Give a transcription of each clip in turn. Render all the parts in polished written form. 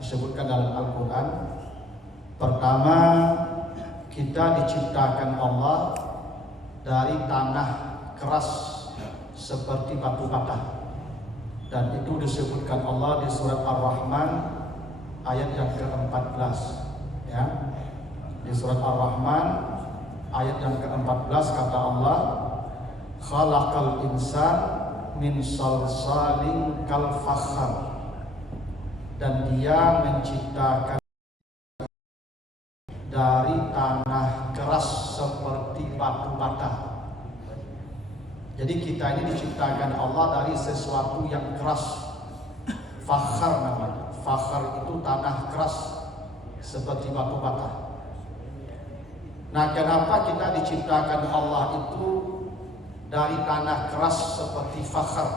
disebutkan dalam Al-Quran. Pertama, kita diciptakan Allah dari tanah keras seperti batu bata, dan itu disebutkan Allah di surat Ar-Rahman ayat yang ke-14, ya. Di surat Ar-Rahman ayat yang ke-14 kata Allah, khalaqal insan min salsalin kal fakhar, dan Dia menciptakan dari tanah keras seperti batu bata. Jadi kita ini diciptakan Allah dari sesuatu yang keras. Fakhar namanya. Fakhar itu tanah keras seperti batu bata. Nah, kenapa kita diciptakan Allah itu dari tanah keras seperti fakhar,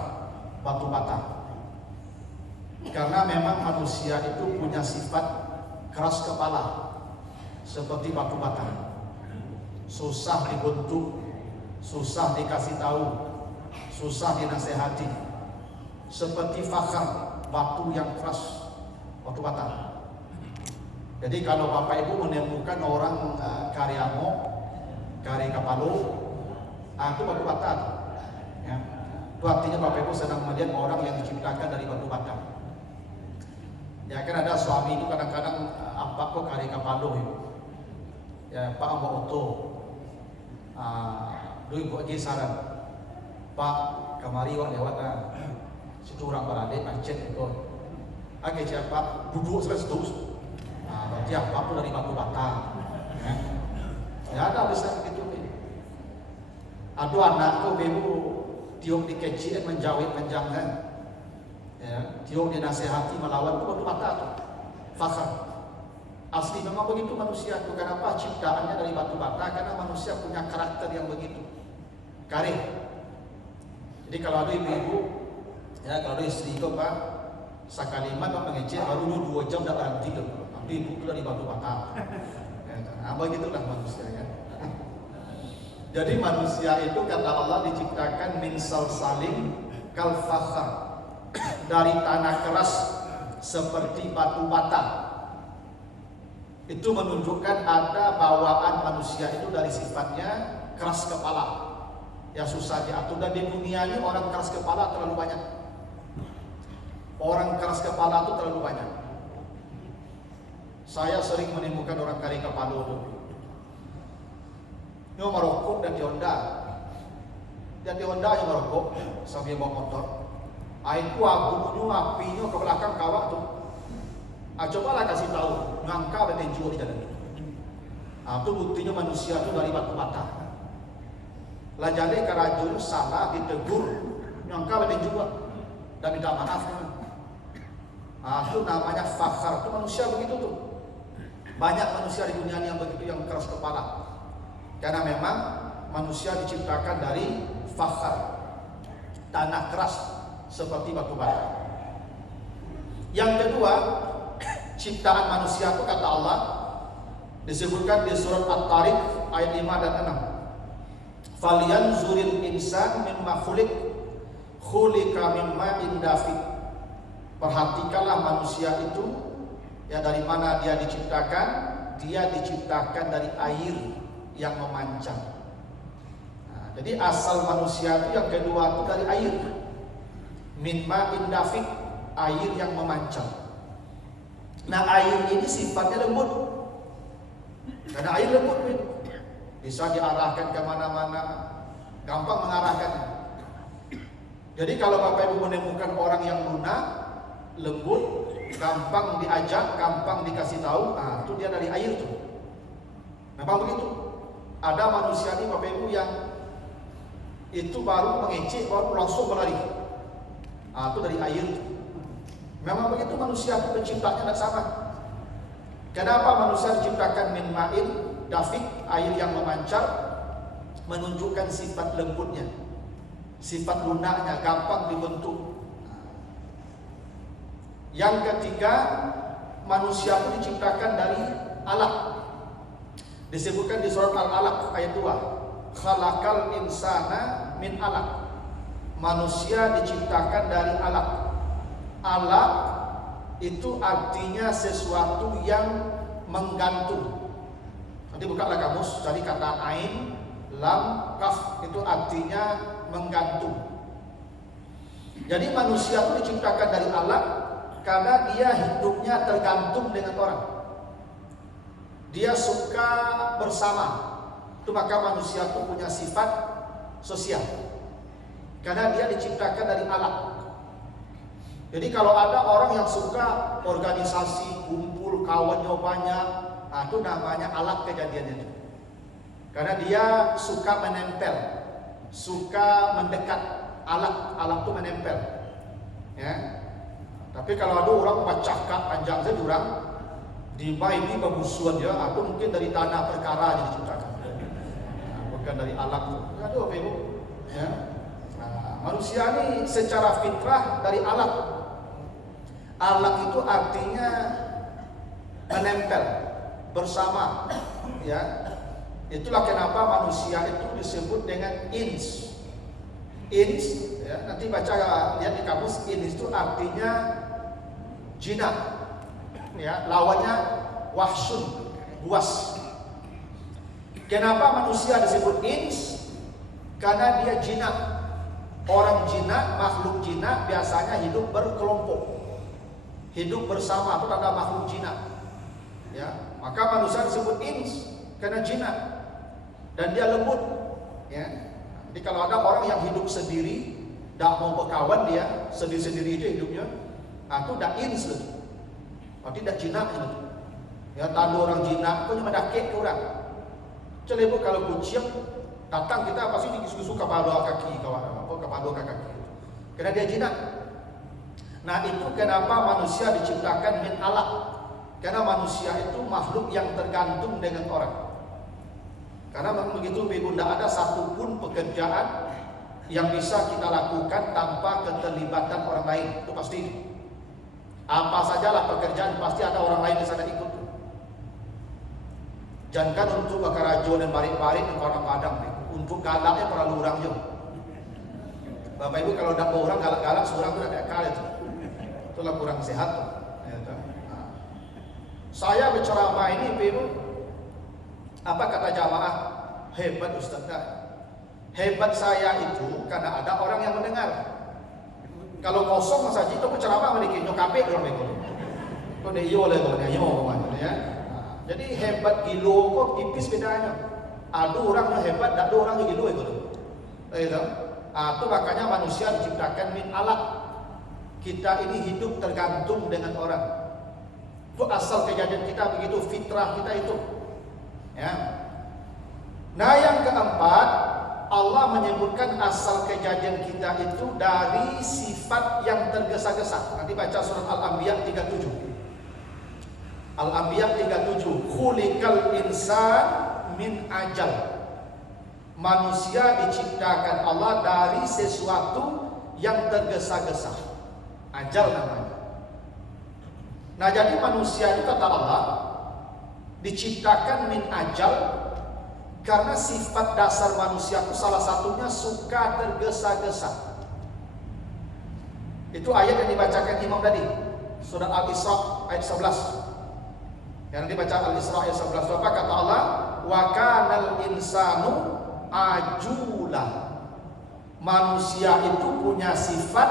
batu bata? Karena memang manusia itu punya sifat keras kepala seperti batu bata. Susah dibentuk, susah dikasih tahu, susah dinasehati. Seperti fakhar, batu yang keras, batu bata. Jadi kalau Bapak Ibu menemukan orang karyamo, kari kapalo, itu batu bata. Ya. Itu artinya Bapak Ibu sedang melihat orang yang diciptakan dari batu bata. Ya kan ada suami itu kadang-kadang apa kok kari kapalo itu. Ya Pak mau oto, dulu buat saran, Pak kamari wak lewat situ orang berade macet itu. Oke siapa duduk terus. Berarti apa pun dari batu bata. Ya ada bisa begitu. Aduh anakku bebu tiup dikecil menjawab menjangan. Ya, tiup dinasehati melawan itu batu bata tuh. Fakhar. Asli memang begitu manusia itu. Kenapa ciptaannya dari batu bata? Karena manusia punya karakter yang begitu. Kareh. Jadi kalau ada ibu-ibu, ya kalau ada istri itu Pak, sekalimat Pak mengecek baru 2 jam dah berhenti tuh. Ibu dari batu bata. Nah, begitulah manusia ya. Jadi manusia itu kata Allah diciptakan min salsalin kal fakhar, dari tanah keras seperti batu bata. Itu menunjukkan ada bawaan manusia itu dari sifatnya keras kepala, ya susah diatur. Dan di dunia ini orang keras kepala terlalu banyak. Orang keras kepala itu terlalu banyak. Saya sering menemukan orang kari kapalo itu. Dia merokok dan di Honda. Dan di Honda yang merokok sambil bawa motor. Aku abunya apinya ke belakang kawak tuh. Cobalah kasih tahu, ngangka dan jual di jalan. Itu buktinya manusia itu dari batu bata. Lah jadi kerajaan salah ditegur, ngangka dan jual dan minta maaf. Itu namanya fakhar. Itu manusia begitu tuh. Banyak manusia di dunia yang begitu yang keras kepala. Karena memang manusia diciptakan dari fakhar, tanah keras seperti batu bata. Yang kedua, ciptaan manusia itu kata Allah disebutkan di surat At-Tariq ayat 5 dan 6. Falyanzuril insan mimma khuliqa mimma indafiq. Perhatikanlah manusia itu, ya dari mana dia diciptakan? Dia diciptakan dari air yang memancar. Nah, jadi asal manusia itu yang kedua itu dari air. Min ma'in dafiq, air yang memancar. Nah air ini sifatnya lembut. Karena air lembut bisa diarahkan kemana-mana, gampang mengarahkannya. Jadi kalau Bapak Ibu menemukan orang yang lunak, lembut, gampang diajak, gampang dikasih tahu, itu dia dari air tuh. Memang begitu. Ada manusia ini Bapak Ibu yang itu baru mengecek, baru langsung berlari. Itu dari air tuh. Memang begitu manusia itu penciptanya tidak sama. Kenapa manusia diciptakan min ma'in dafiq, air yang memancar, menunjukkan sifat lembutnya, sifat lunaknya, gampang dibentuk. Yang ketiga, manusia itu diciptakan dari alaq. Disebutkan di surat Al-Alaq ayat 2. Khalaqal insana min alaq. Manusia diciptakan dari alaq. Alaq itu artinya sesuatu yang menggantung. Nanti bukalah kamus, cari kata ain, lam, kaf, itu artinya menggantung. Jadi manusia itu diciptakan dari alam karena dia hidupnya tergantung dengan orang. Dia suka bersama. Itu maka manusia itu punya sifat sosial. Karena dia diciptakan dari alam. Jadi kalau ada orang yang suka organisasi, kumpul, kawannya banyak, itu namanya alat kejadiannya. Karena dia suka menempel, suka mendekat, alat itu menempel. Ya. Tapi kalau ada orang bercakap panjang saja orang di ini bagusuan dia, atau mungkin dari tanah perkara yang diciptakan. Bukan dari alat itu. Aduh, apa ibu? Ya. Manusia ini secara fitrah dari alat. Alat itu artinya menempel bersama, ya. Itulah kenapa manusia itu disebut dengan ins. Ins, ya, nanti baca lihat di kamus, ins itu artinya jinak, ya, lawannya wahsun, buas. Kenapa manusia disebut ins? Karena dia jinak. Orang jinak, makhluk jinak biasanya hidup berkelompok, hidup bersama, itu ada makhluk jinak. Ya, maka manusia disebut ins karena jinak dan dia lembut. Ya, jadi kalau ada orang yang hidup sendiri, tidak mau berkawan, dia sendiri-sendiri aja hidupnya, itu dah ins lagi. Tidak jinak lagi. Ya, tanda orang jinak punya mendakik ke orang. Coba kalau kucing datang kita pasti digisu-gisu kepala kaki kawan, kepala kaki. Karena dia jinak. Nah, itu kenapa manusia diciptakan min alat. Karena manusia itu makhluk yang tergantung dengan orang. Karena begitu tidak ada satupun pekerjaan yang bisa kita lakukan tanpa keterlibatan orang lain. Itu pasti. Apa sajalah pekerjaan pasti ada orang lain di sana ikut. Jangan untuk bakarajo dan barik-barik dan orang padang. Untuk galaknya perlu orang juga. Bapak Ibu kalau tidak mau orang galak-galak, seorang itu tidak kalah itu. Itulah kurang sehat. Saya berceramah ini, Ibu, apa kata jamaah? Hebat Ustaz. Hebat saya itu karena ada orang yang mendengar. Kalau kosong saja itu berceramah memiliki nyokape orang itu. Kau dia yo lah, ya. Jadi hebat gilo kok tipis bedanya. Ada orang yang hebat, ada orang yang gilo itu. Itu makanya manusia diciptakan min alat. Kita ini hidup tergantung dengan orang. Itu asal kejadian kita begitu, fitrah kita itu. Ya. Nah, yang keempat, Allah menyebutkan asal kejadian kita itu dari sifat yang tergesa-gesa. Nanti baca surat Al-Anbiya 37. Al-Anbiya 37. Khuliqal insan min ajal. Manusia diciptakan Allah dari sesuatu yang tergesa-gesa. Ajal namanya. Nah, jadi manusia itu kata Allah diciptakan min ajal karena sifat dasar manusia itu salah satunya suka tergesa-gesa. Itu ayat yang dibacakan Imam tadi, surat Al-Isra ayat 11. Yang dibaca Al-Isra ayat 11 apa kata Allah? Wa kanal insanu ajula. Manusia itu punya sifat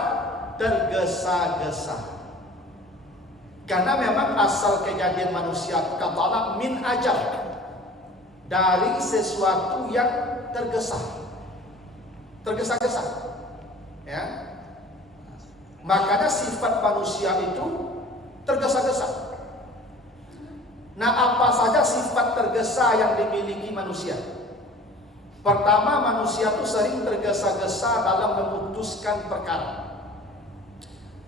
tergesa-gesa. Karena memang asal kejadian manusia kata Allah min ajal, dari sesuatu yang tergesa-gesa. Ya. Makanya sifat manusia itu tergesa-gesa. Nah, apa saja sifat tergesa yang dimiliki manusia? Pertama, manusia itu sering tergesa-gesa dalam memutuskan perkara.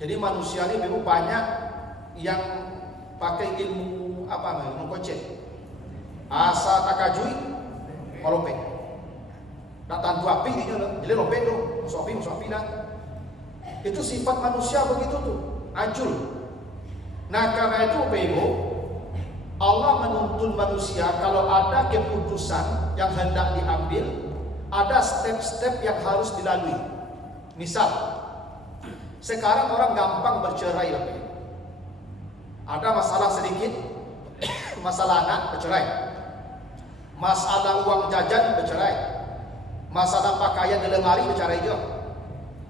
Jadi manusia ini memang banyak yang pakai ilmu apa namanya, ilmu kocek, asa takajui, malopek. Datang dua api ini loh, jadi lopek tuh, musuh api dah. Itu sifat manusia begitu tuh, ajul. Nah, karena itu Bego, Allah menuntun manusia kalau ada keputusan yang hendak diambil, ada step-step yang harus dilalui. Misal, sekarang orang gampang bercerai, Ada masalah sedikit, masalah anak bercerai, masalah uang jajan bercerai, masalah pakaian di lemari bercerai juga.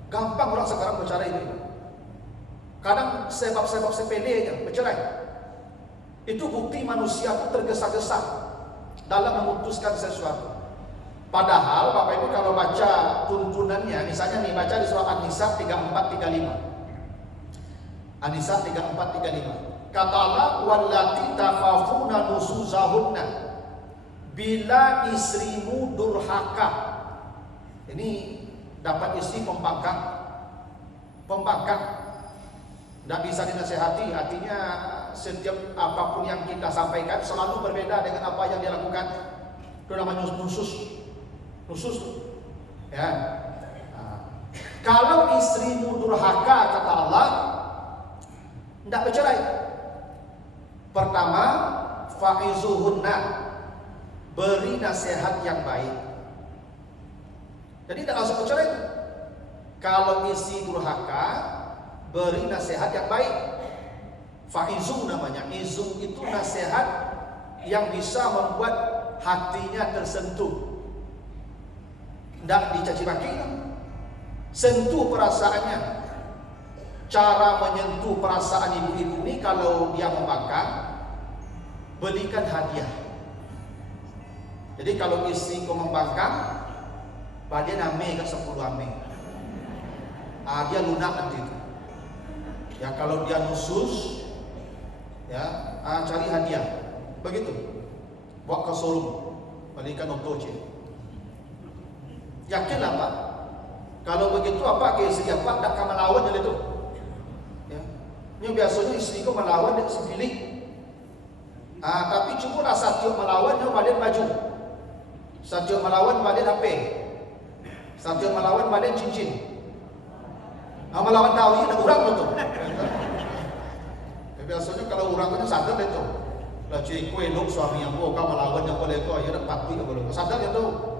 Gampang orang sekarang bercerai itu. Kadang sebab-sebab sepele aja bercerai. Itu bukti manusia itu tergesa-gesa dalam memutuskan sesuatu. Padahal Bapak Ibu kalau baca tuntunannya, misalnya nih baca di surah An-Nisa 34-35. An-Nisa 34-35. Kata Allah, wallati tafafuna nusuzahunna, bila istrimu durhaka. Ini dapat istri pembangkang. Tidak bisa dinasehati, artinya setiap apapun yang kita sampaikan selalu berbeda dengan apa yang dia lakukan. Itu namanya nusus ya. Kalau istrimu durhaka, kata Allah, tidak bercerai. Pertama, fa'izuhunna, beri nasihat yang baik. Jadi tidak langsung bercerai. Kalau istri durhaka, beri nasihat yang baik. Fa'izu namanya. Izu itu nasihat yang bisa membuat hatinya tersentuh. Tidak dicaci maki, sentuh perasaannya. Cara menyentuh perasaan ibu-ibu ini kalau dia membangkang, belikan hadiah. Jadi kalau istri kau membangkang, dia name ke 10 ame. Dia lunak nanti itu. Ya kalau dia nusus, ya cari hadiah. Begitu. Bawa ke showroom, belikan untuk je. Yakinlah Pak, kalau begitu apa ke istri apa tak akan melawan dia itu. Ya. Ini biasanya istri kau melawan dia sepilih. Tapi cuma lah satu melawan dia badan baju, satu melawan badan HP, satu melawan badan cincin. Melawan dawi ada urang betul. Ya, biasanya kalau urang itu sadar itu. Lah cik kue elok suami yang kau melawan yang boleh kau ya dapat juga boleh. Sadar itu.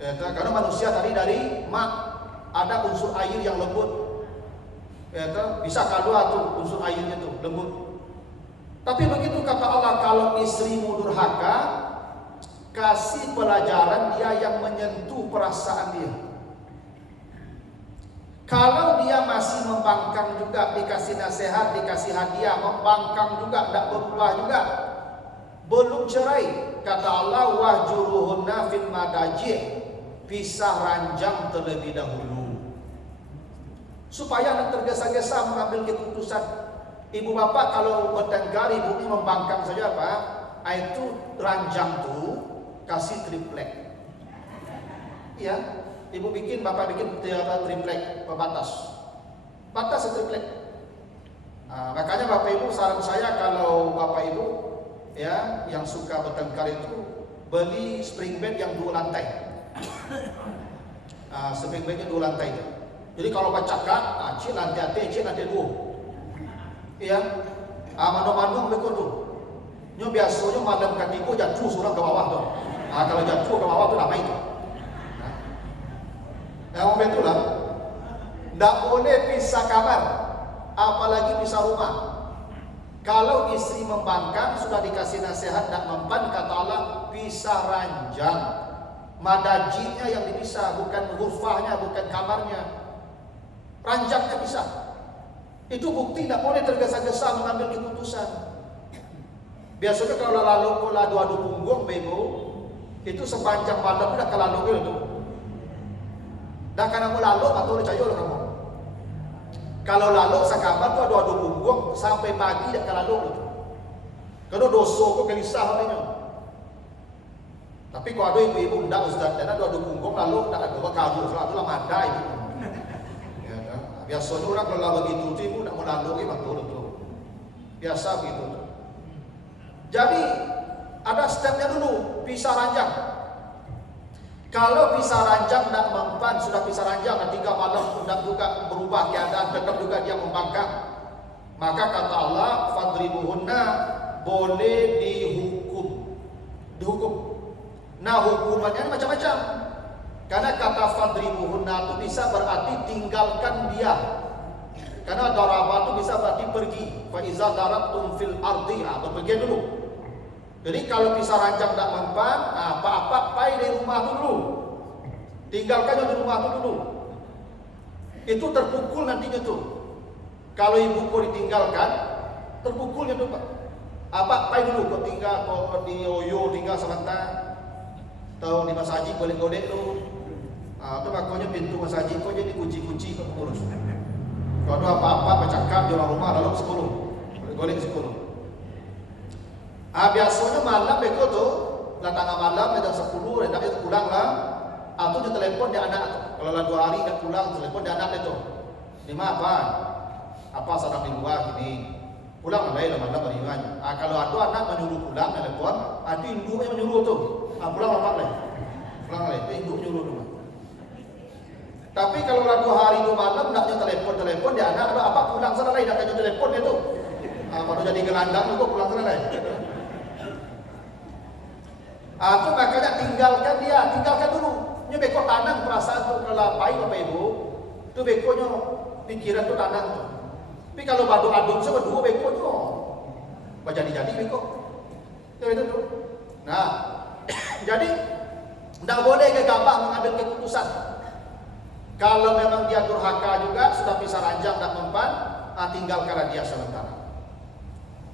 Ya, karena manusia tadi dari mak ada unsur air yang lembut. Ya, bisa kadua tuh unsur airnya tuh lembut. Tapi begitu kata Allah, kalau istrimu durhaka, kasih pelajaran dia yang menyentuh perasaan dia. Kalau dia masih membangkang juga, dikasih nasihat, dikasih hadiah, membangkang juga, tidak berubah juga, belum cerai. Kata Allah, wahjuruhunna fil madaji', pisah ranjang terlebih dahulu. Supaya tidak tergesa-gesa mengambil keputusan. Ibu bapak kalau bertengkar, ibu ini membangkang saja Pak, itu ranjang tuh kasih triplek. Iya, ibu bikin, bapak bikin triplek pembatas. Batas triplek. Makanya Bapak Ibu, saran saya kalau Bapak Ibu ya yang suka bertengkar itu beli spring bed yang 2 lantai. Spring bednya 2 lantai. Jadi kalau bercakap, cik lantai atas, cik lantai 2. Iya, mano-mano mereka tu. Nyo biasanya malam ketiku jatuh surang ke bawah tu. Kalau jatuh ke bawah tu ramai tu. Yang betul lah. Tak boleh pisah kamar, apalagi pisah rumah. Kalau istri membangkang sudah dikasih nasihat tak mempan, kata Allah pisah ranjang. Madajinya yang dipisah, bukan ghurfahnya, bukan kamarnya. Ranjangnya pisah. Itu bukti tidak boleh tergesa-gesa mengambil keputusan. Biasanya kalau lalu pola dua punggung bebo, itu sepanjang malam udah kelalu gitu. Dan karena mau lalu atau percaya kamu. Kalau lalu sakamar tu dua punggung sampai pagi dah kelalu gitu. Kalau dosa kok gelisah hatinya. Tapi kalau ada ibu-ibu ndak ustaz, dan dua punggung lalu tak ada kabur, selalu lama ada itu. Biasanya orang kalau begitu tu ibu nak melalui betul. Biasa begitu. Jadi ada stepnya dulu, pisah ranjang. Kalau pisah ranjang tak mempan, sudah pisah ranjang dan 3 malam tidak juga berubah keadaan, tetap juga dia membangkang. Maka kata Allah, fadribuhunna, boleh dihukum. Nah hukumannya macam-macam. Karena kata fadribuhunna itu bisa berarti tinggalkan dia. Karena daraba itu bisa berarti pergi. Fa iza darabtum fil ardi, atau pergi dulu. Jadi kalau pisah ranjang tak mempan, apa-apa pai di rumah itu dulu. Tinggalkan di rumah itu dulu. Itu terpukul nantinya tuh. Kalau ibuku ditinggalkan, terpukulnya tuh Pak. Apa pai dulu kau tinggal, kau di Oyo tinggal sebentar. Tahu di masjid boleh godek tu. Itu makanya pintu masjid kau jadi kunci-kunci kau urus. Kalau ada apa-apa bercakap di orang rumah dalam 10. Boleh golek 10. Biasanya malam beko tu, datang malam jam 10, hendak itu pulang lah. Atau dia telepon dia anak tu. Kalau lah 2 hari dah pulang, telepon dia anak dia tu. Di mana apa? Apa sedang di luar gini. Pulang malai lah malam beriman. Kalau ada anak menyuruh pulang telepon, ada induknya menyuruh tu. Pulang apa lagi? Pulang lagi, itu induk menyuruh rumah. Tapi kalau lah 2 hari 2 malam naknya telepon dia anak apa pulang sana lagi, naknya telepon dia tu. Baru jadi gelandang tu pulang sana lagi. Itu makanya tinggalkan dulu. Nya beko tanam perasaan tu kalau pai Bapak Ibu, tu bekonya pikiran tu tanam tu. Tapi kalau badu adun seberdua bekonya, jadi beko. Itu tu. Nah, jadi tidak boleh gegabah mengambil keputusan. Kalau memang dia durhaka juga, sudah pisah ranjang tak mempan, tinggalkanlah dia sementara.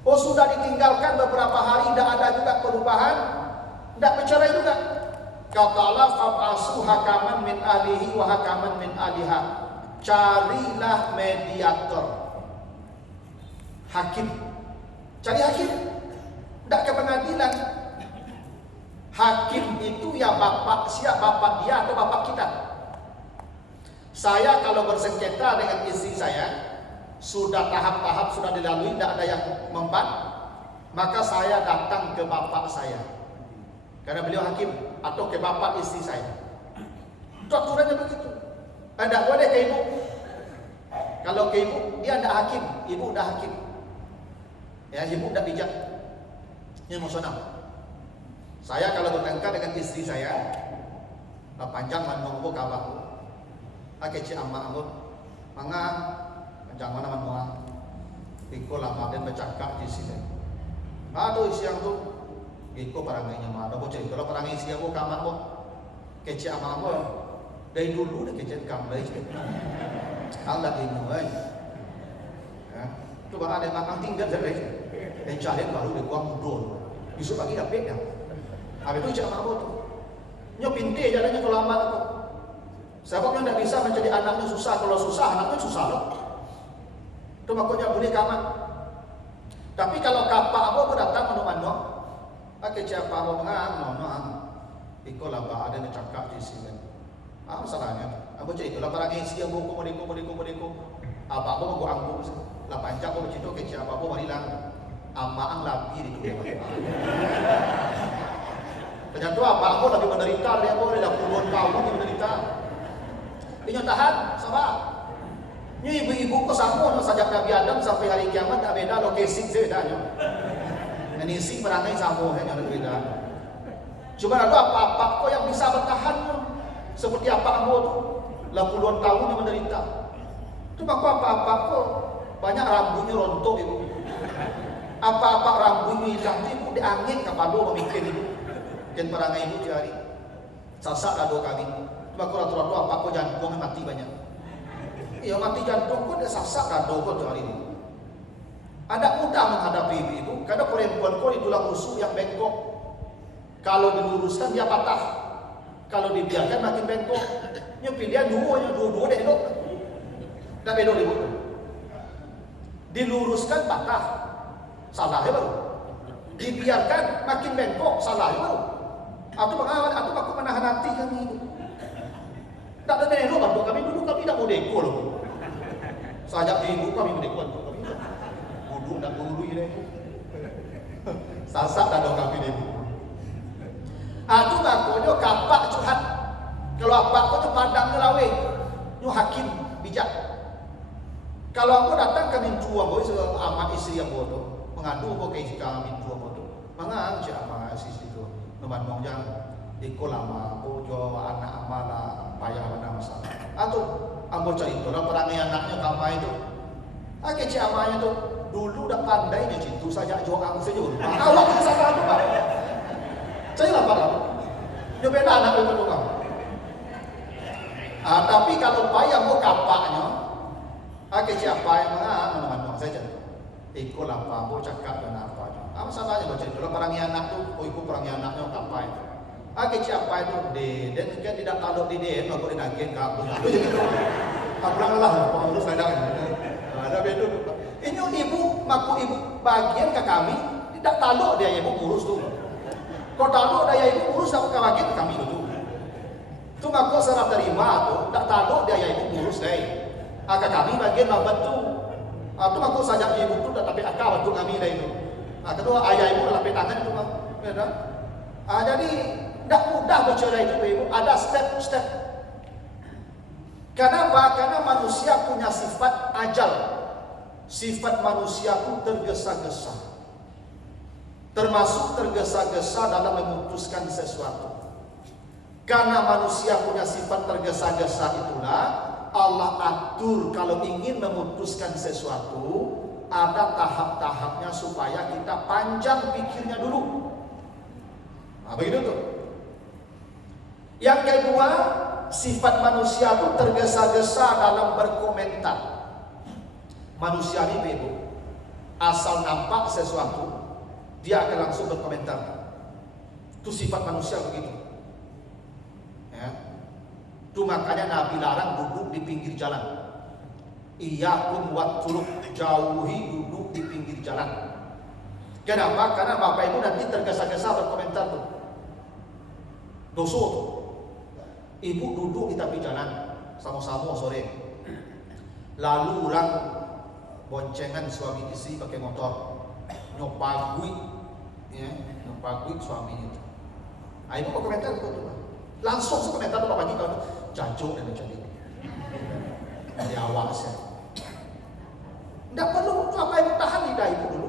Sudah ditinggalkan beberapa hari, tidak ada juga perubahan, tidak bercerai juga. Kata Allah, fab'asu hakaman min ahlihi wa hakaman min ahliha. Carilah mediator. Hakim. Cari hakim. Tidak ke pengadilan. Hakim itu ya bapak dia atau bapak kita. Saya kalau bersengketa dengan istri saya, sudah tahap-tahap sudah dilalui, tidak ada yang mempan, maka saya datang ke bapak saya. Karena beliau hakim, atau ke bapak istri saya. Itu aturannya begitu. Tidak boleh ke ibu. Kalau ke ibu, dia tidak hakim, ibu sudah hakim. Ya, ibu tidak bijak. Ini emosional. Saya kalau bertengkar dengan istri saya, panjang manunggu kabar. Kecil amma amut, manga panjang mana manua. Iko lama dan bercakap di sini. Aduh siang tu, iko parangainya mah. Ada bocor. Kalau parangai siang aku kamar aku, kecil amma aku. Dari dulu dah kecil kamar. Allah ini, tu bahan ada makan tinggal saja. Dan cari baru dia kuang mudul. Besok pagi dah pek dah. Habis tu cakap apa tu? Nyo pintai jalannya tu lama tu. Sebabnya tidak bisa menjadi anaknya susah. Kalau susah, anaknya susah loh. Itu makanya boleh kamat. Tapi kalau kapak apa datang mana-mana, siapa apa mengang, ikut lah ada yang cakap di sini. Masalahnya, apa cakap itu? Laparan isi yang buku, mereka. Apa-apa mau anggur. Lah panjang apa begitu, siapa apa marilang. Amaang lapi di dunia. Ternyata apa lebih menderita, dia boleh dah puluhan tahun lebih menderita. Ini tahan, sabar. Ini ibu-ibu ko sama sejak Nabi Adam sampai hari kiamat tak beda lokasi bedanya. Dan isi perangai sama yang beda. Cuma ada apa-apa kok yang bisa bertahan seperti apa kamu tu? Lah puluhan tahun yang menderita. Cuma apa-apa kok banyak rambutnya rontok ibu. Apa-apa rambutnya hilang ibu diangin kapalo memikir ibu. Dan perangai ibu tiari. Sasak dah 2 kali. Cuma kurang-kurang apa kok jantungnya mati banyak. Ya mati jantung kok dia sasak dado kok hari ini. Ada mudah menghadapi ibu. Kadang perempuan kok di tulang rusuk yang bengkok. Kalau diluruskan dia patah. Kalau dibiarkan makin bengkok. Nya pilihan dua deh dok. Tak bedo ibu. Diluruskan patah. Salahnya baru. Dibiarkan makin bengkok, salahnya baru. Atau aku menahan hati kami itu. Tak ada nero bantu kami dulu kami tak mau deko loh. Sajak ibu kami mau deko kami. Duduk dan dulu ini. Sasak dah dong kami ibu. Atu makanya kapak curhat. Kalau apa kau padang ngelawe, nyu hakim bijak. Kalau aku datang ke mincu aku amat istri yang bodoh, mengadu aku ke istri kami mincu aku tu. Mangang siapa istri tu, nomor mongjang. Iko lama, bojo anak amala payah pada masalah. Atau ambo cerita lah perangai anaknya kampai itu Oke, cik amanya tu dulu dah pandai je cintu saja jual aku saja. Awak tu salah tu pak. Saya lah pak. Dia beda anak itu tu kan. Tapi kalau payah mau kapaknya, oke siapa yang mana saja. Ikut apa, mau cakap dan apa. Apa salahnya baca itu? Kalau perangi anak tu, ikut perangi anaknya kapai. Oke siapa itu dan kan tidak tahu di dia, mau dia nagih kau. Itu jadi tu. Abanglah, pengurus ada kan. Ada betul. Ini ibu, maku ibu bagian ke kami tidak tahu dia ibu urus tu. Kau tahu dia ibu urus aku ke bagian kami tu. Tu maku serah terima tu, tidak tahu dia ibu urus deh. Agak kami bagian lambat tu. Tu maku sajak ibu tu tapi akal tu kami deh itu. Kedua ayah ibu lapis tangan tu mak. Jadi tidak mudah bercerai itu ibu. Ada step-step. Kenapa? Karena manusia punya sifat ajal. Sifat manusia pun tergesa-gesa. Termasuk tergesa-gesa dalam memutuskan sesuatu. Karena manusia punya sifat tergesa-gesa itulah Allah atur kalau ingin memutuskan sesuatu ada tahap-tahapnya supaya kita panjang pikirnya dulu. Begitu tuh. Yang kedua, sifat manusia itu tergesa-gesa dalam berkomentar. Manusia ini ibu, asal nampak sesuatu, dia akan langsung berkomentar. Itu sifat manusia begitu. Ya. Itu makanya Nabi larang duduk di pinggir jalan. Iyyakum wattuluk, jauhi duduk di pinggir jalan. Kenapa? Karena bapak ibu nanti tergesa-gesa berkomentar tuh. Dosa tuh. Ibu duduk di tepi jalan sama-sama sore. Lalu orang boncengan suami istri pakai motor, nyopagui, ya, nyopagui suami itu. Ibu mau komentar itu tuh, langsung komentar tuh pagi kalau jancuk dan jadi. Dari awal saya, tidak perlu apa ibu tahan lidah ibu dulu.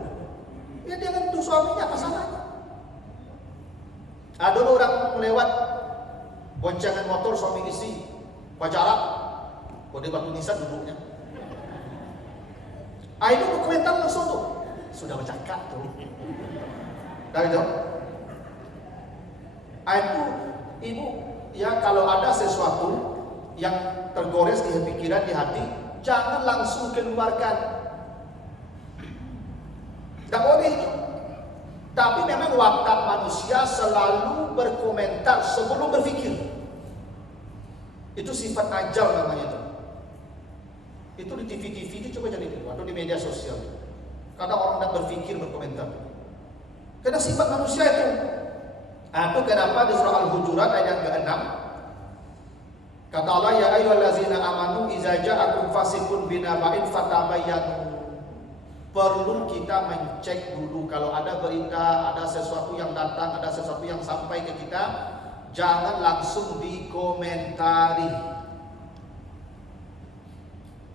Ya dengan itu suaminya apa salahnya? Ada orang melewat boncengan motor suami istri, pacaran, kode batu nisan duduknya. Ibu berkomentar langsung tuh, sudah bercakap tuh. Dari itu, ibu, ya kalau ada sesuatu yang tergores di pikiran di hati, jangan langsung keluarkan. Tidak boleh itu. Tapi memang watak manusia selalu berkomentar sebelum berpikir. Itu sifat ajal namanya itu. Itu di TV-TV itu coba jadi itu, atau di media sosial. Kadang orang tidak berpikir berkomentar. Karena sifat manusia itu. Itu kenapa di surah Al-Hujurat ayat yang ke-6 kata Allah, ya ayyuhallazina amanu idza ja'akum fasiqun binaba'in fatabayyanu. Perlu kita mencek dulu kalau ada berita, ada sesuatu yang datang, ada sesuatu yang sampai ke kita, jangan langsung dikomentari.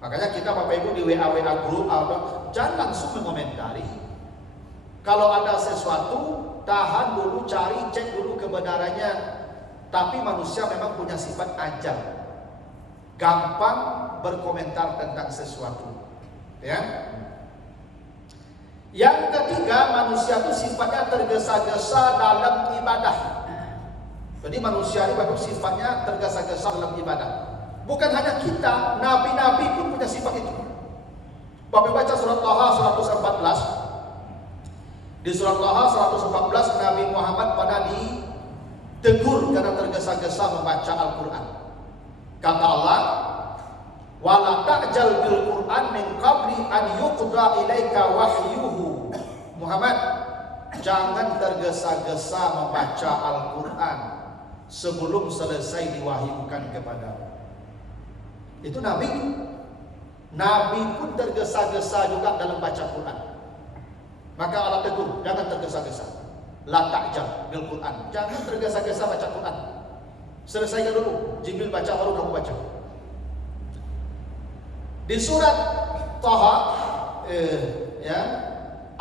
Makanya kita Bapak Ibu di WA group jangan langsung mengomentari. Kalau ada sesuatu, tahan dulu, cari, cek dulu kebenarannya. Tapi manusia memang punya sifat ajal, gampang berkomentar tentang sesuatu. Ya. Yang ketiga, manusia itu sifatnya tergesa-gesa dalam ibadah. Jadi manusia ini bagus sifatnya tergesa-gesa dalam ibadah. Bukan hanya kita, nabi-nabi pun punya sifat itu. Bapak baca surat Taha 114. Di surat Taha 114 Nabi Muhammad pada ditegur karena tergesa-gesa membaca Al-Quran. Kata Allah, wala ta'jal bil Qur'an min qabli an yuqda ilaika wahyuhu. Muhammad, jangan tergesa-gesa membaca Al-Quran sebelum selesai diwahyukan kepadamu. Itu Nabi. Nabi pun tergesa-gesa juga dalam baca Quran. Maka Allah tegur, jangan tergesa-gesa. La ta'jal bil Quran. Jangan tergesa-gesa baca Quran. Selesaikan dulu. Jibril baca baru kamu baca. Di surat Taha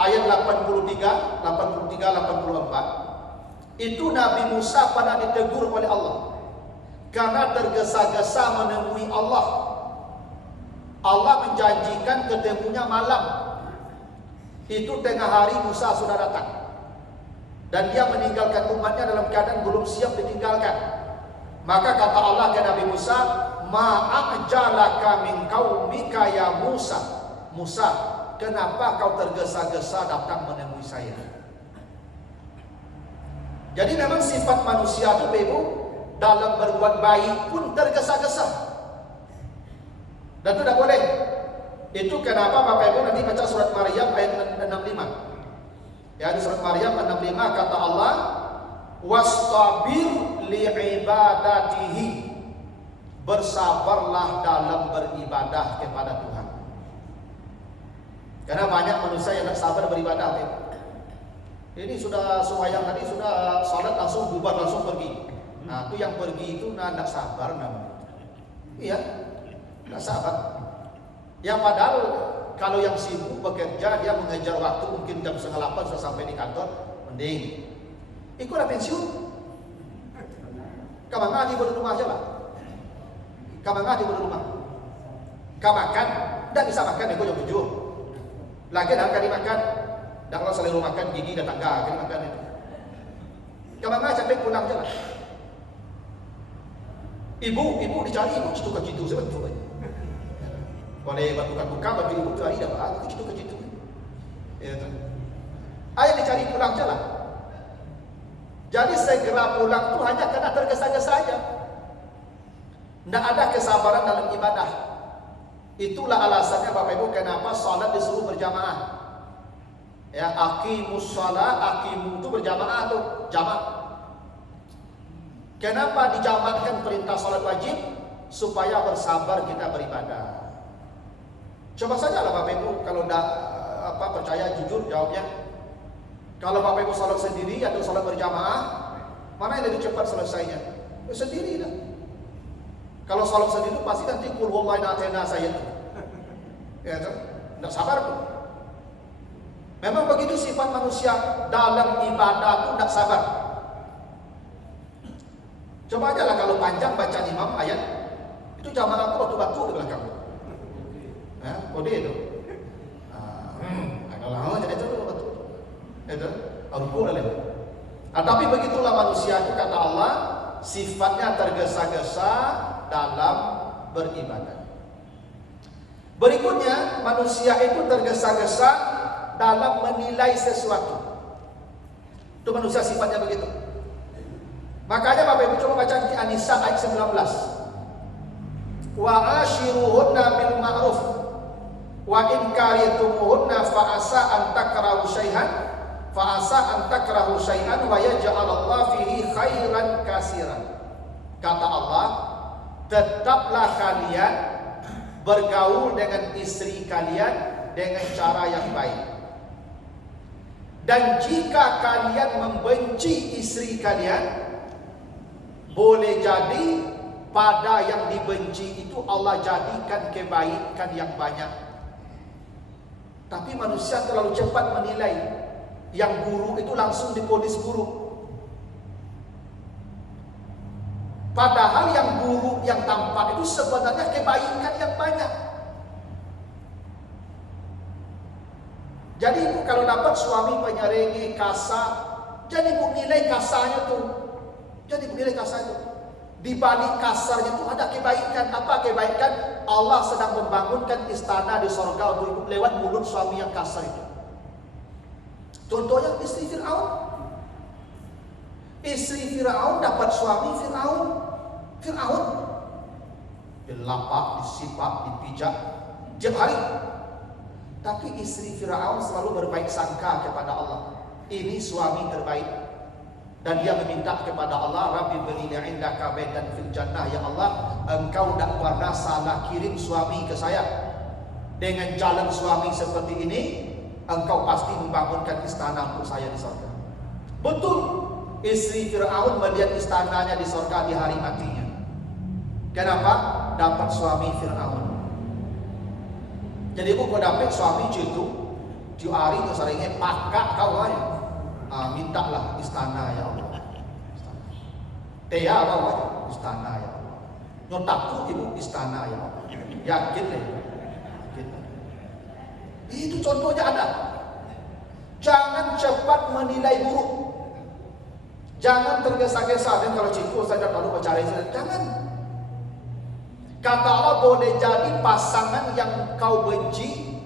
ayat 83, 84 itu Nabi Musa pada ditegur oleh Allah karena tergesa-gesa menemui Allah. Allah menjanjikan ketemunya malam. Itu tengah hari Musa sudah datang. Dan dia meninggalkan umatnya dalam keadaan belum siap ditinggalkan. Maka kata Allah ke Nabi Musa, "Ma'ajalaka min qaumika ya Musa." Musa, kenapa kau tergesa-gesa datang menemui saya? Jadi memang sifat manusia itu Ibu, dalam berbuat baik pun tergesa-gesa. Dan itu tidak boleh. Itu kenapa Bapak Ibu nanti baca surat Maryam ayat 65. Ya, di surat Maryam 65 kata Allah, "Wastabir li'ibadatihi." Bersabarlah dalam beribadah kepada Tuhan. Karena banyak manusia yang tidak sabar beribadah. Ini sudah sembahyang tadi, sudah salat langsung bubar, langsung pergi. Nah, itu yang pergi itu tidak sabar namanya. Iya, tidak sabar. Yang padahal kalau yang sibuk bekerja, dia mengejar waktu, mungkin jam 7:30 sudah sampai di kantor, mending ikutlah pensiun. Kamu ngadi di rumah aja lah. Kamu ngadi di rumah. Kamu makan, tidak bisa makan, aku jam 7. Lagi dah kali makan, dah kalau selalu makan gigi dan tangga, kali makan itu. Kamu ngadi sampai pulang aja lah. Ibu dicari, ibu situ ke situ sebentar. Boleh buka baju ibu cari dah lah, situ ke situ. Ya tu. Ayah dicari pulang je lah. Jadi segera pulang tu hanya kerana tergesa-gesa saja. Tidak ada kesabaran dalam ibadah. Itulah alasannya Bapak Ibu kenapa salat disuruh berjamaah. Ya, aqimus shalah, aqimu itu berjamaah tu, jamak. Kenapa dijamakkan perintah salat wajib? Supaya bersabar kita beribadah. Coba saja lah Bapak Ibu, kalau dah percaya jujur jawabnya. Kalau Bapak Ibu salat sendiri atau salat berjamaah, mana yang lebih cepat selesainya? Sendiri dah. Kalau salat sendiri pasti nanti qul huwallahu ahad saya tu. Ya kan? Tidak sabar tu. Memang begitu sifat manusia dalam ibadah tu tidak sabar. Coba aja lah kalau panjang baca imam ayat, itu jamaah tu batu-batu di belakang. Ya, kode itu. Kalau lama jadi itu batu. Itu ruku dah. Tapi begitulah manusia itu kata Allah, sifatnya tergesa-gesa dalam beribadah. Berikutnya, manusia itu tergesa-gesa dalam menilai sesuatu. Itu manusia sifatnya begitu. Makanya Bapak Ibu coba baca di An-Nisa ayat 19. Wa ashiruhunna bil ma'ruf wa in karitumuhunna fa asa an takrahu syai'an wa yaj'alallahu fihi khairan katsiran. Kata Allah, tetaplah kalian bergaul dengan istri kalian dengan cara yang baik. Dan jika kalian membenci istri kalian, boleh jadi pada yang dibenci itu Allah jadikan kebaikan yang banyak. Tapi manusia terlalu cepat menilai. Yang buruk itu langsung diponis buruk. Padahal yang buruk, yang tampak itu sebenarnya kebaikan yang banyak. Jadi ibu kalau dapat suami penyerenge, kasar, jadi ibu nilai kasarnya tuh. Jadi ibu nilai kasar itu. Di balik kasarnya itu ada kebaikan. Apa kebaikan? Allah sedang membangunkan istana di surga untuk ibu lewat mulut suami yang kasar itu. Contohnya istri Fir'aun. Istri Fir'aun dapat suami Fir'aun. Dilapak, disipak, dipijak tiap hari. Tapi istri Fir'aun selalu berbaik sangka kepada Allah. Ini suami terbaik. Dan dia meminta kepada Allah, Rabbi beri'ni indaka baitan fil jannah. Ya Allah, engkau tak pernah salah kirim suami ke saya. Dengan jalan suami seperti ini, engkau pasti membangunkan istana untuk saya di surga. Betul, istri Fir'aun melihat istananya di surga di hari matinya. Kenapa? Dapat suami Fir'aun. Jadi kau dapat suami itu, di hari itu seringnya pakak kau aja. Mintalah istana ya Allah. Tea kau aja, istana ya Allah. Nyotaku ibu istana ya Allah. Yakin deh. Itu contohnya ada. Jangan cepat menilai buruk. Jangan tergesa-gesa. Dan kalau cikgu saja lalu mencari, jangan. Kata Allah, boleh jadi pasangan yang kau benci,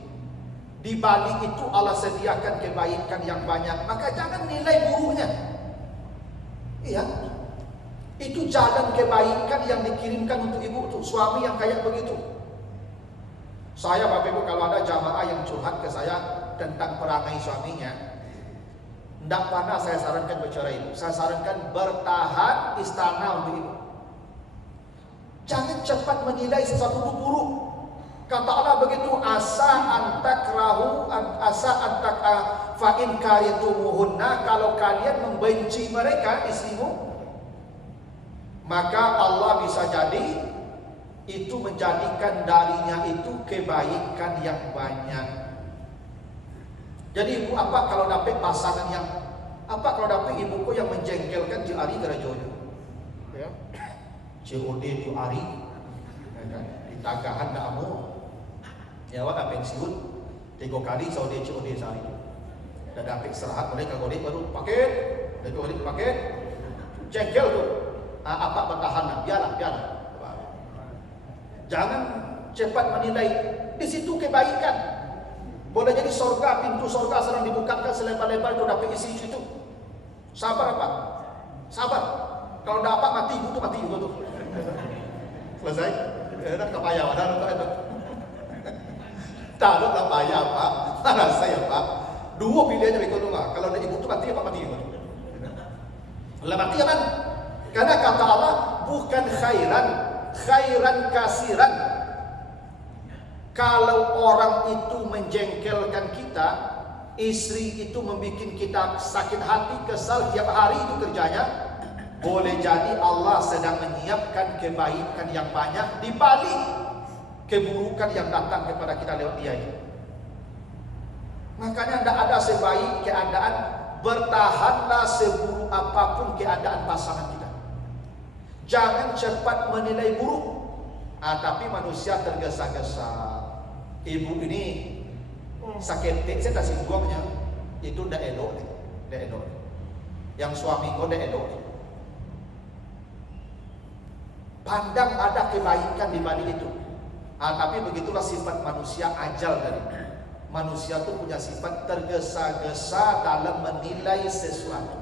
di balik itu Allah sediakan kebaikan yang banyak. Maka jangan nilai buruknya. Iya. Itu jalan kebaikan yang dikirimkan untuk ibu tuh, suami yang kayak begitu. Saya Bapak Ibu, kalau ada jamaah yang curhat ke saya tentang perangai suaminya, tidak pernah saya sarankan bercerai ibu. Saya sarankan bertahan istana untuk ibu. Jangan cepat menilai sesuatu itu buruk. Kata Allah begitu, asa antakrahu asa antak fa in karitumuhunna, kalau kalian membenci mereka, istrimu, maka Allah bisa jadi itu menjadikan darinya itu kebaikan yang banyak. Jadi ibu, apa kalau dapat pasangan yang, apa kalau dapat ibuku yang menjengkelkan di hari kerajaan, ya, COD di hari, di tagahan dah amu, ya wak pensiun 3 kali COD sehari, dah dapat istirahat mereka godek baru paket, dah godek paket, jengkel tu, apa bertahan, biarlah. Jangan cepat menilai. Di situ kebaikan. Boleh jadi surga, pintu surga sedang dibukakan selebar-lebar itu dapat isi itu. Sabar apa? Sabar. Kalau dapat mati itu mati itu tuh. Selesai. Dah tak payah dah itu. Tak ada payah Pak. Mana saya Pak. Dua pilihannya begitu mah. Kalau ada ibu tu mati apa mati itu. Lah mati apa? Karena kata Allah bukan khairan kasiran. Kalau orang itu menjengkelkan kita, istri itu membuat kita sakit hati, kesal tiap hari itu kerjanya, boleh jadi Allah sedang menyiapkan kebaikan yang banyak di balik keburukan yang datang kepada kita lewat dia itu. Makanya tidak ada sebaik keadaan, bertahanlah seburuk apapun keadaan pasangan kita. Jangan cepat menilai buruk. Tapi manusia tergesa-gesa. Ibu ini sakit, saya tak singgungnya. Itu dah elok. Yang suami kau dah elok. Pandang ada kebaikan di balik itu. Tapi begitulah sifat manusia, ajal dari manusia itu punya sifat tergesa-gesa dalam menilai sesuatu.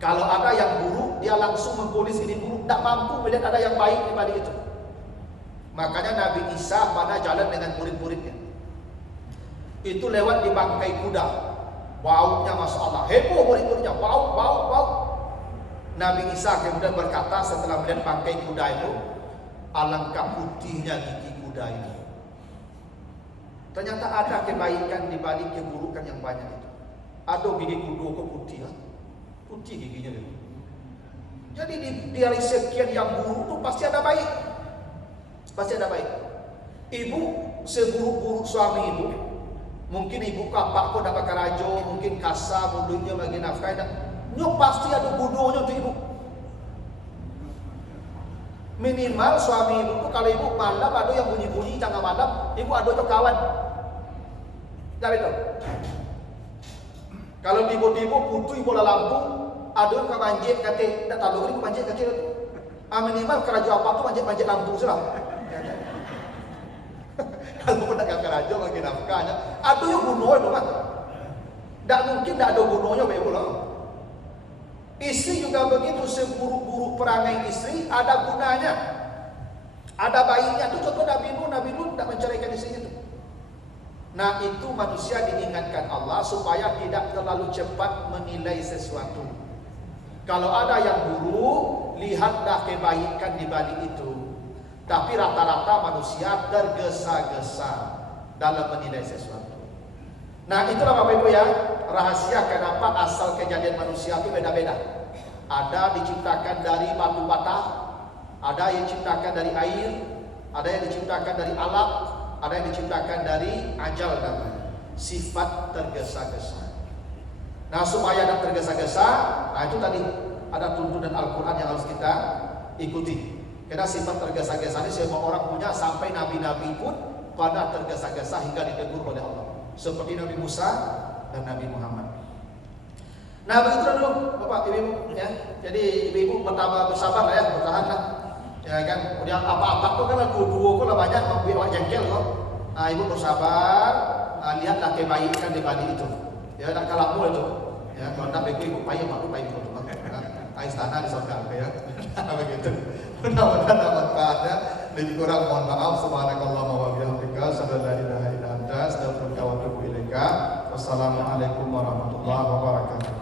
Kalau ada yang buruk, dia langsung memponis ini buruk, tak mampu melihat ada yang baik di balik itu. Makanya Nabi Isa pada jalan dengan murid-muridnya, itu lewat di bangkai kuda, baunya Masya Allah, heboh murid-muridnya, bau. Nabi Isa kemudian berkata setelah melihat bangkai kuda itu, alangkah putihnya gigi kuda itu. Ternyata ada kebaikan di balik keburukan yang banyak itu. Ada gigi kuda kok putih, putih giginya itu. Jadi di hari sekian yang buruk itu pasti ada baik. Ibu seburuk-buruk suami ibu, mungkin ibu kapak kok dapat karajo, mungkin kasar, bodohnya bagi nafkah, pasti ada bodohnya untuk ibu. Minimal suami ibu tuh kalau ibu malam ada yang bunyi-bunyi tengah malam, ibu ada tuh kawan. Jadi itu. Kalau tiba-tiba putu ibu lampu, ada yang kemanjit kata, tak tahu ibu manjit kata itu. Minimal kerajo apa tuh manjit lampu sudah. Kalau pun nak kerajo bagi nafkahnya, ada yang bunuh itu kan. Tak mungkin tak ada bunuhnya ibu lah. Istri juga begitu, seburuk-buruk perangai istri ada gunanya, ada baiknya. Itu contoh Nabi Nuh tak menceraikan istrinya itu. Nah itu manusia diingatkan Allah supaya tidak terlalu cepat menilai sesuatu. Kalau ada yang buruk, lihatlah kebaikan di balik itu. Tapi rata-rata manusia tergesa-gesa dalam menilai sesuatu. Nah itulah Bapak Ibu ya, rahasia kenapa asal kejadian manusia itu beda-beda. Ada diciptakan dari batu bata, ada yang diciptakan dari air, ada yang diciptakan dari alat, ada yang diciptakan dari ajal namanya. Sifat tergesa-gesa. Nah supaya tidak tergesa-gesa, nah itu tadi ada tuntunan Al-Quran yang harus kita ikuti. Karena sifat tergesa-gesa ini semua orang punya, sampai nabi-nabi pun panah tergesa-gesa hingga ditegur oleh Allah, seperti Nabi Musa dan Nabi Muhammad. Nah begitu dulu Bapak Ibu ya. Jadi ibu-ibu pertama bersabar lah ya, bertahanlah ya kan. Kemudian apa-apa kok kan aku dua kok lah banyak awak jengkel kok. Nah ibu bersabar, lihatlah kebaikan di balik itu. Ya nak kalapmu itu. Ya kalau nak ibu payah malu payah itu. Istana di surga ya. Begitu. Mudah-mudahan dapat manfaatnya. Lebih kurang mohon maaf. Subhanakallahumma wa bihamdika, asyhadu an la ilaha illa anta, astaghfiruka wa atubu ilaika. Wassalamualaikum warahmatullahi wabarakatuh.